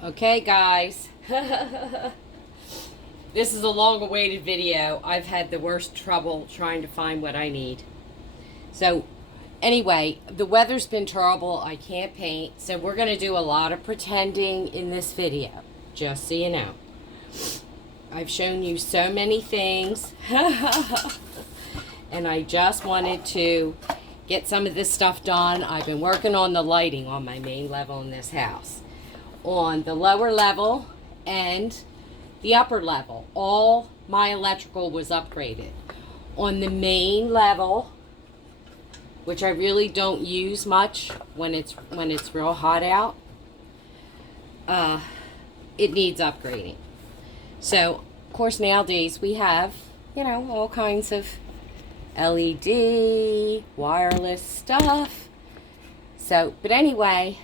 Okay, guys. This is a long-awaited video. I've had the worst trouble trying to find what I need. So, anyway, the weather's been terrible. I can't paint. So, we're going to do a lot of pretending in this video. Just so you know. I've shown you so many things. And I just wanted to get some of this stuff done. I've been working on the lighting on my main level in this house. On the lower level and the upper level, all my electrical was upgraded. On the main level, which I really don't use much when it's real hot out, it needs upgrading. So, of course, nowadays we have, all kinds of LED, wireless stuff. So, but anyway,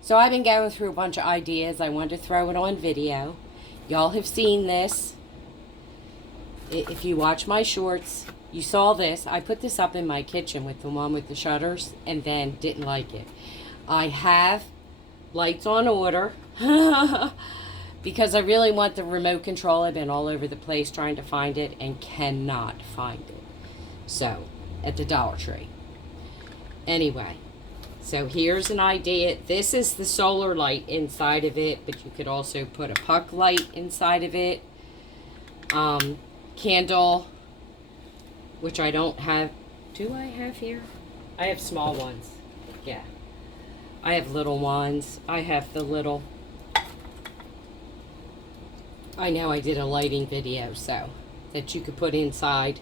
so I've been going through a bunch of ideas. I wanted to throw it on video. Y'all have seen this. If you watch my shorts, you saw this. I put this up in my kitchen with the one with the shutters and then didn't like it. I have lights on order because I really want the remote control. I've been all over the place trying to find it and cannot find it. So, at the Dollar Tree. Anyway. So here's an idea. This is the solar light inside of it, but you could also put a puck light inside of it. Candle, which I don't have. Do I have here? I have small ones. Yeah. I have little ones. I have the little. I know I did a lighting video, so that you could put inside.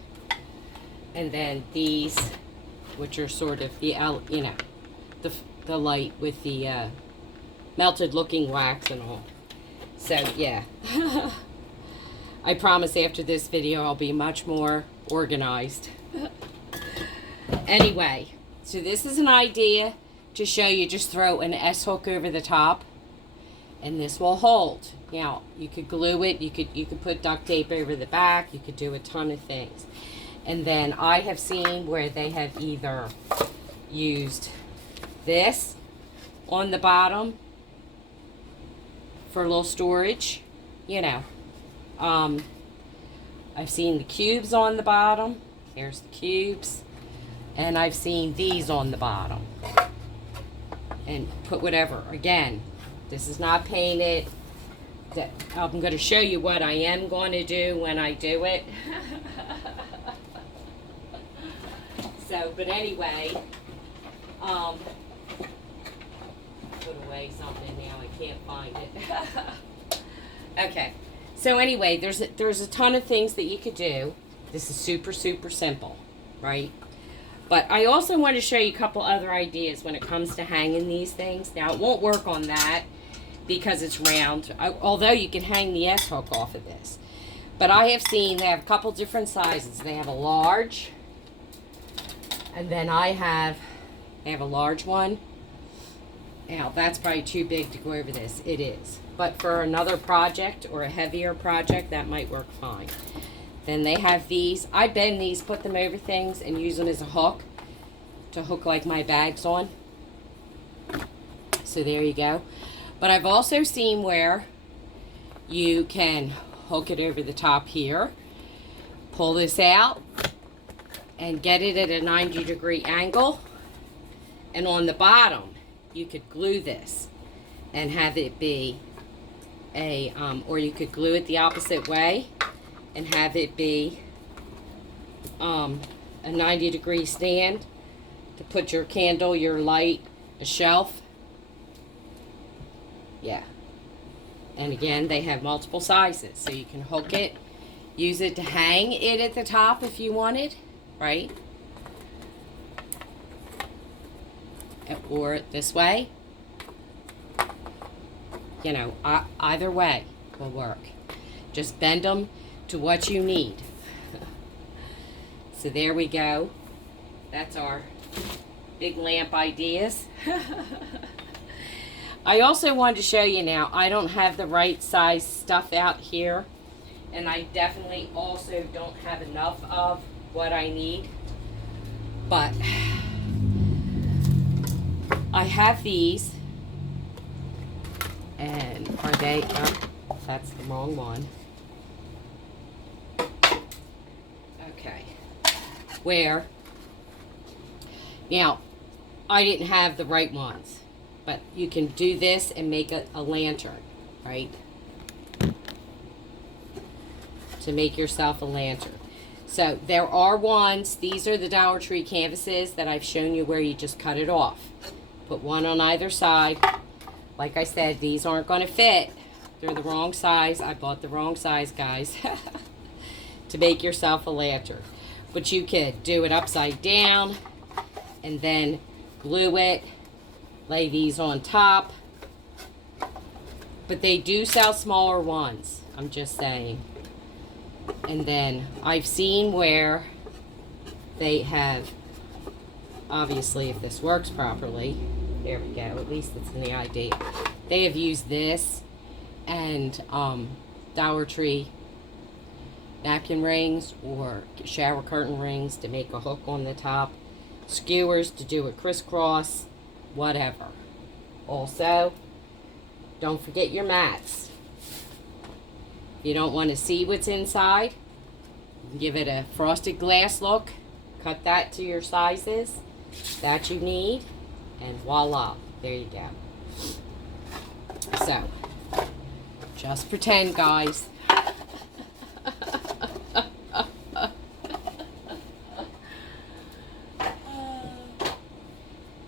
And then these, which are sort of the, the light with the melted looking wax and all. So yeah. I promise after this video I'll be much more organized. Anyway, so this is an idea to show you. Just throw an S-hook over the top and this will hold. Now you could glue it, you could put duct tape over the back, you could do a ton of things. And then I have seen where they have either used this on the bottom for a little storage, I've seen the cubes on the bottom. Here's the cubes. And I've seen these on the bottom. And put whatever. Again, this is not painted. I'm going to show you what I am going to do when I do it. So, but anyway, put away something now, I can't find it. Okay, so anyway, there's a ton of things that you could do. This is super simple, right? But I also want to show you a couple other ideas when it comes to hanging these things. Now, it won't work on that because it's round, although you can hang the S-hook off of this. But I have seen they have a couple different sizes. They have a large, and then they have a large one. Now, that's probably too big to go over this. It is. But for another project or a heavier project, that might work fine. Then they have these. I bend these, put them over things, and use them as a hook to hook like my bags on. So there you go. But I've also seen where you can hook it over the top here, pull this out, and get it at a 90-degree angle. And on the bottom, you could glue this and have it be or you could glue it the opposite way and have it be a 90-degree stand to put your candle, your light, a shelf. Yeah. And again, they have multiple sizes, so you can hook it, use it to hang it at the top if you wanted, right? Or this way. Either way will work. Just bend them to what you need. So there we go. That's our big lamp ideas. I also wanted to show you now, I don't have the right size stuff out here. And I definitely also don't have enough of what I need. But I have these, And are they, oh, that's the wrong one. Okay. Where, now, I didn't have the right ones, but you can do this and make a lantern, right? To make yourself a lantern. So there are ones, these are the Dollar Tree canvases that I've shown you where you just cut it off. Put one on either side. Like I said, these aren't going to fit. They're the wrong size. I bought the wrong size, guys, to make yourself a lantern. But you could do it upside down and then glue it. Lay these on top. But they do sell smaller ones. I'm just saying. And then I've seen where they have, obviously if this works properly, there we go, at least it's in the ID. They have used this and Dollar Tree napkin rings or shower curtain rings to make a hook on the top, skewers to do a crisscross, whatever. Also, don't forget your mats. If you don't want to see what's inside, give it a frosted glass look. Cut that to your sizes that you need. And voila, there you go. So, just pretend, guys.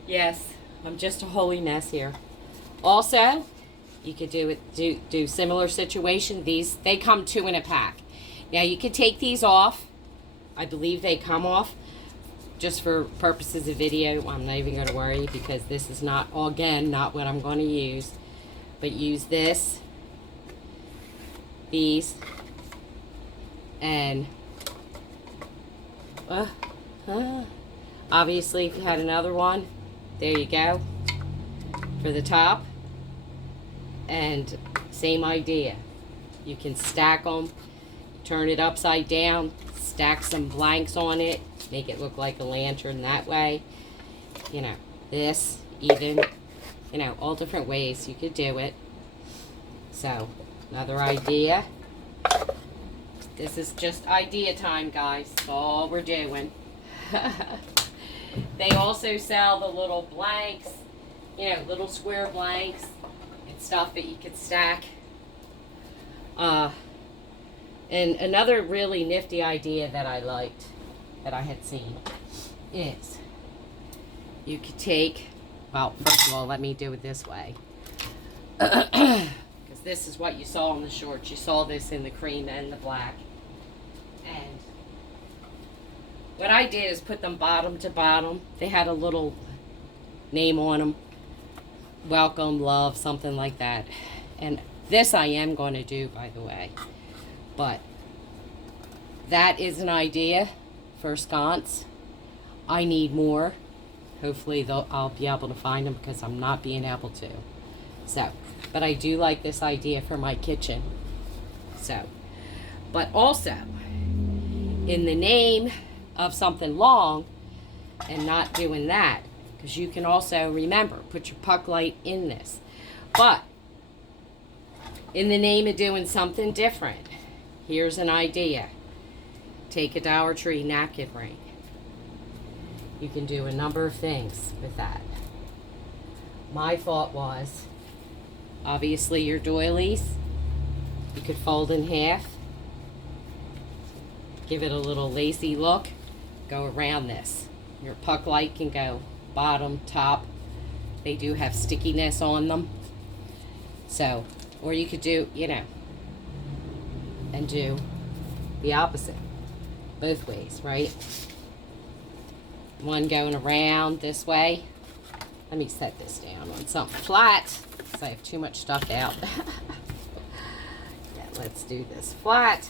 Yes, I'm just a holy mess here. Also, you could do similar situation. These, they come 2 in a pack. Now you could take these off. I believe they come off. Just for purposes of video, I'm not even going to worry because this is not, again, not what I'm going to use. But use this, these, and obviously if you had another one, there you go, for the top. And same idea. You can stack them, turn it upside down, stack some blanks on it, make it look like a lantern that way. You know, this even, you know, all different ways you could do it. So, another idea. This is just idea time, guys. That's all we're doing. They also sell the little blanks, you know, little square blanks and stuff that you could stack. And another really nifty idea that I liked, that I had seen, is you could take, well, first of all, let me do it this way. Because this is what you saw in the shorts. You saw this in the cream and the black. And what I did is put them bottom to bottom. They had a little name on them. Welcome, love, something like that. And this I am going to do, by the way. But that is an idea for sconce. I need more. Hopefully I'll be able to find them because I'm not being able to. So, but I do like this idea for my kitchen. So, but also, in the name of something long and not doing that, because you can also, remember, put your puck light in this. But, in the name of doing something different, here's an idea. Take a Dollar Tree napkin ring. You can do a number of things with that. My thought was, obviously your doilies, you could fold in half, give it a little lacy look, go around this. Your puck light can go bottom, top. They do have stickiness on them. So, or you could do, you know, and do the opposite. Both ways, right? One going around this way. Let me set this down on something flat because I have too much stuff out. Yeah, let's do this flat.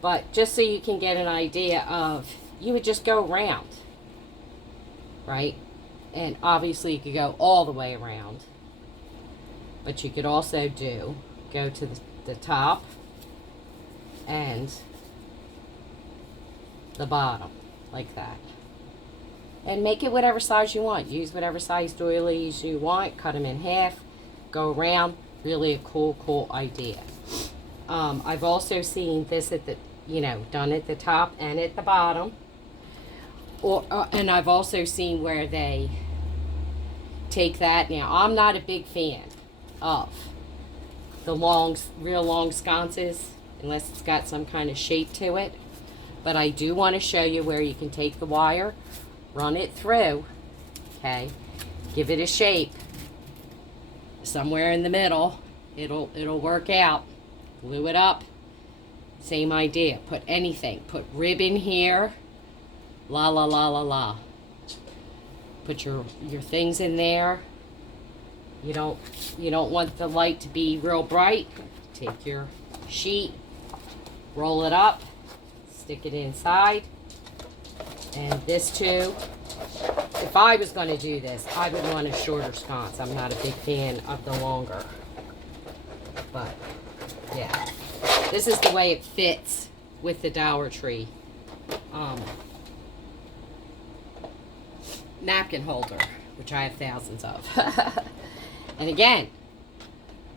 But just so you can get an idea of, you would just go around, right? And obviously you could go all the way around. But you could also go to the top and the bottom, like that. And make it whatever size you want. Use whatever size doilies you want. Cut them in half. Go around. Really a cool idea. I've also seen this at the, done at the top and at the bottom. And I've also seen where they take that. Now, I'm not a big fan of the real long sconces, unless it's got some kind of shape to it. But I do want to show you where you can take the wire, run it through, okay, give it a shape somewhere in the middle. It'll work out. Glue it up. Same idea. Put anything. Put ribbon here. La la la la la. Put your things in there. You don't want the light to be real bright. Take your sheet, roll it up, stick it inside. And this too, if I was going to do this, I would want a shorter sconce. I'm not a big fan of the longer. But, yeah. This is the way it fits with the Dollar Tree napkin holder, which I have thousands of. And again,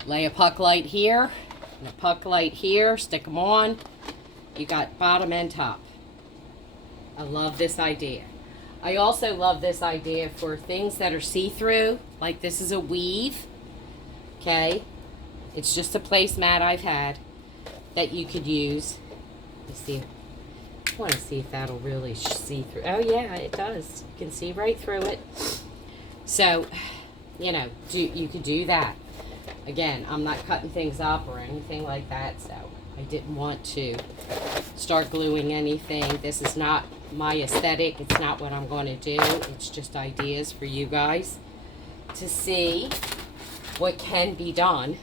lay a puck light here and a puck light here, stick them on. You got bottom and top. I love this idea. I also love this idea for things that are see-through, like this is a weave, okay? It's just a placemat I've had that you could use. Let's see. I want to see if that'll really see through. Oh yeah, it does. You can see right through it. So, you could do that. Again, I'm not cutting things up or anything like that, so I didn't want to start gluing anything. This is not my aesthetic. It's not what I'm going to do. It's just ideas for you guys to see what can be done.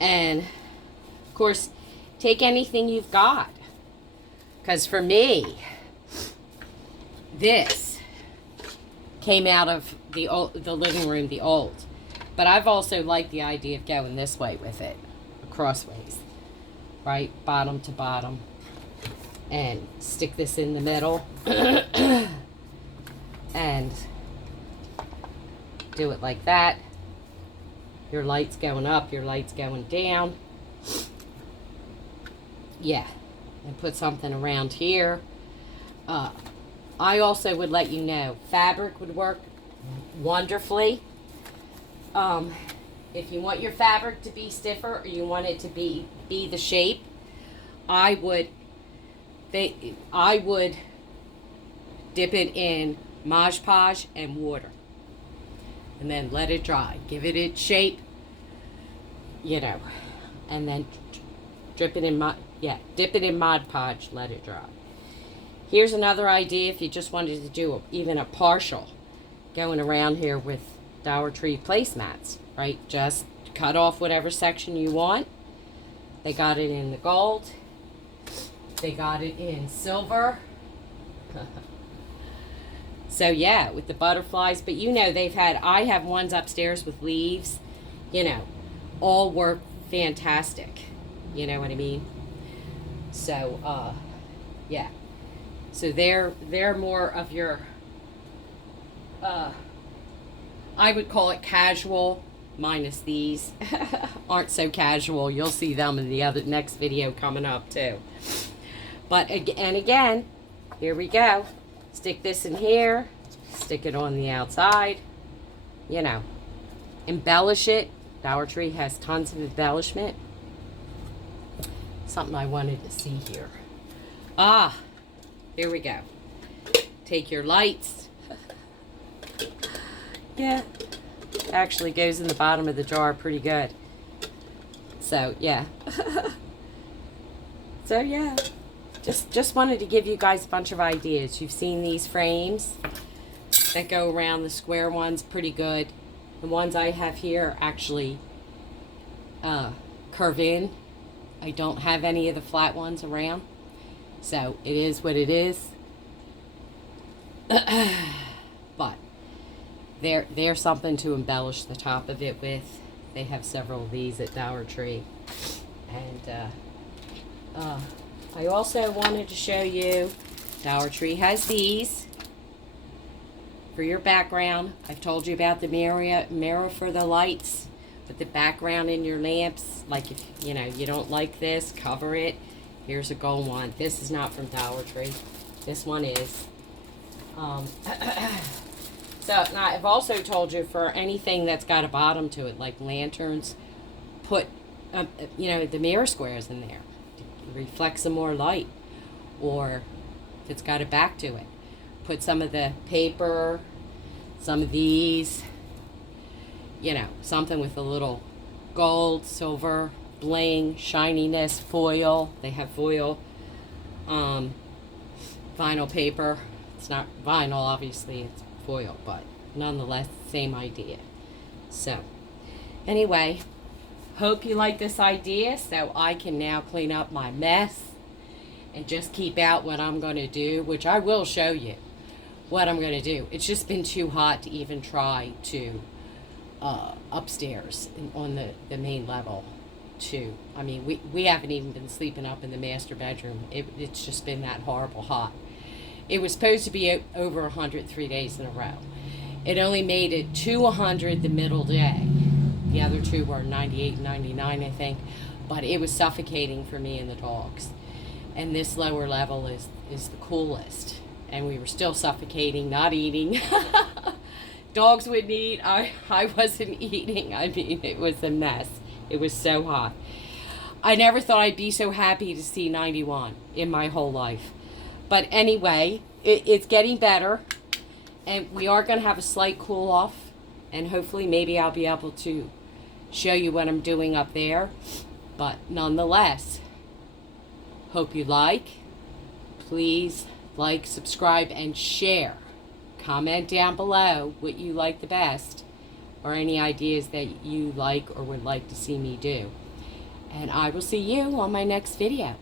And, of course, take anything you've got. Because for me, this came out of the living room, the old. But I've also liked the idea of going this way with it, crossways, right, bottom to bottom, and stick this in the middle, and do it like that. Your light's going up, your light's going down. Yeah, and put something around here. I also would let you know, fabric would work wonderfully. If you want your fabric to be stiffer or you want it to be the shape, I would dip it in Mod Podge and water. And then let it dry. Give it its shape, and then dip it in Mod Podge, let it dry. Here's another idea if you just wanted to do even a partial going around here with Dollar Tree placemats, right? Just cut off whatever section you want. They got it in the gold. They got it in silver. So yeah, with the butterflies, but I have ones upstairs with leaves, all work fantastic. You know what I mean? So, yeah. So they're more of your, I would call it casual, minus these. Aren't so casual. You'll see them in the next video coming up too. But, again, here we go. Stick this in here. Stick it on the outside. Embellish it. Dollar Tree has tons of embellishment. Something I wanted to see here. Here we go. Take your lights. Yeah. Actually goes in the bottom of the jar pretty good. So, yeah. So, yeah. Just wanted to give you guys a bunch of ideas. You've seen these frames that go around, the square ones, pretty good. The ones I have here actually curve in. I don't have any of the flat ones around. So it is what it is. But they're something to embellish the top of it with. They have several of these at Dollar Tree. And I also wanted to show you, Dollar Tree has these for your background, I've told you about the mirror for the lights, but the background in your lamps, like if you know you don't like this, cover it. Here's a gold one. This is not from Dollar Tree. This one is. So now I've also told you for anything that's got a bottom to it, like lanterns, put you know, the mirror squares in there to reflect some more light. Or if it's got a back to it, put some of the paper, some of these, you know, something with a little gold, silver, bling, shininess, foil. They have foil, vinyl paper. It's not vinyl, obviously, it's foil, but nonetheless, same idea. So, anyway, hope you like this idea so I can now clean up my mess and just keep out what I'm going to do, which I will show you what I'm going to do. It's just been too hot to even try to upstairs on the main level too. I mean, we haven't even been sleeping up in the master bedroom. It's just been that horrible hot. It was supposed to be over 100 3 days in a row. It only made it to 100 the middle day. The other two were 98 and 99, I think. But it was suffocating for me and the dogs. And this lower level is the coolest. And we were still suffocating, not eating. Dogs wouldn't eat. I wasn't eating. I mean, it was a mess. It was so hot. I never thought I'd be so happy to see 91 in my whole life. But anyway, it's getting better. And we are going to have a slight cool off. And hopefully maybe I'll be able to show you what I'm doing up there. But nonetheless, hope you like. Please like, subscribe, and share. Comment down below what you like the best, or any ideas that you like or would like to see me do. And I will see you on my next video.